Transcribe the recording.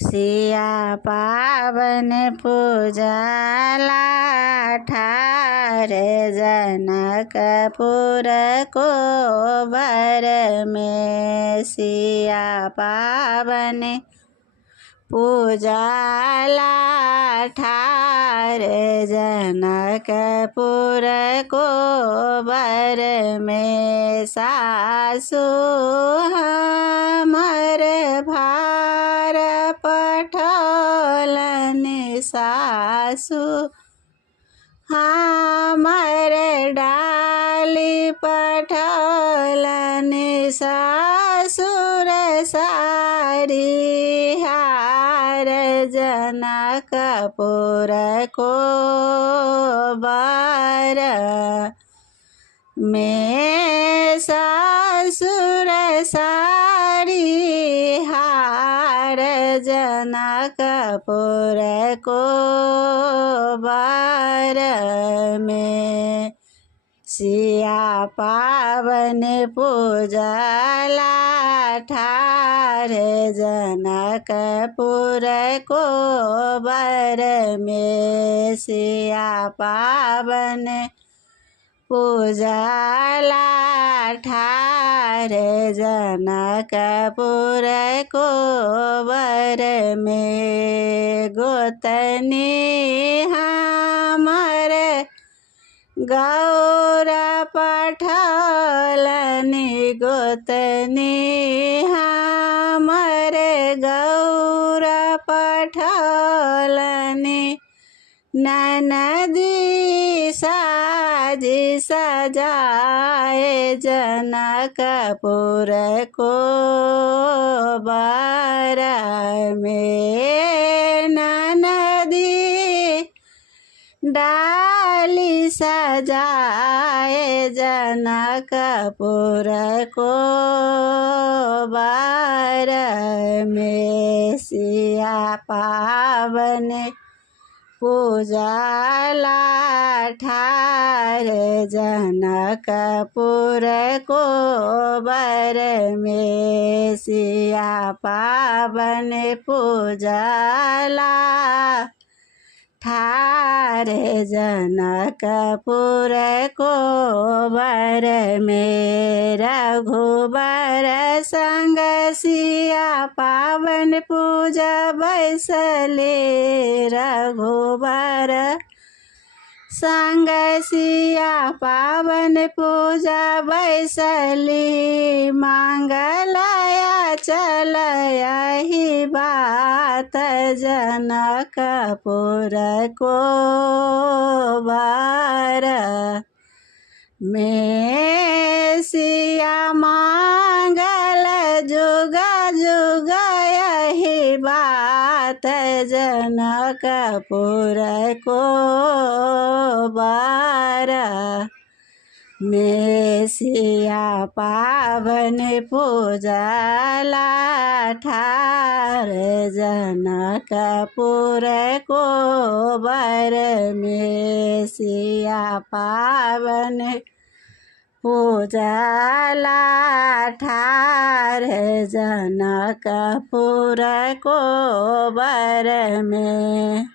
सिया पावन पूजाला ठार जनकपुर को बर में। सिया पावन पूजाला ठार जनकपुर को बर में। सासु हमर भार पठौलन सासु हमर डाली पठौलन ससुर सारी हार जनकपुर को बर में। ससुर सारी हार जनकपुर को बर में। सिया पावन पूजाला ठार जनकपुर को बर में। सिया पावन पूजाला ठार जनकपुर को बर में। गोतनी हमर गौर पठौलनि गोतनी हमर गौर पठौलनि। ननदी साजी सजाए जनकपुर को बर में। ननदी डाली सजाए जनकपुर को बर में। सिया पावन पूजाला ठार जनकपुर को बर में। सिया पावन पूजाला ठार जनकपुर को बर में। रघुबर संग सिया पावन पूजा बैसले। रघुबर संग सिया पावन पूजा बैसली। मंगलया चल यही बात जनकपुर को बर में। सिया मंगल जुग जुग यही बात जनकपुर को बर में। सिया पावन पूजाला ठार जनकपुर को बर में। सिया पावन पूजाला ठार जनकपुर को बर में।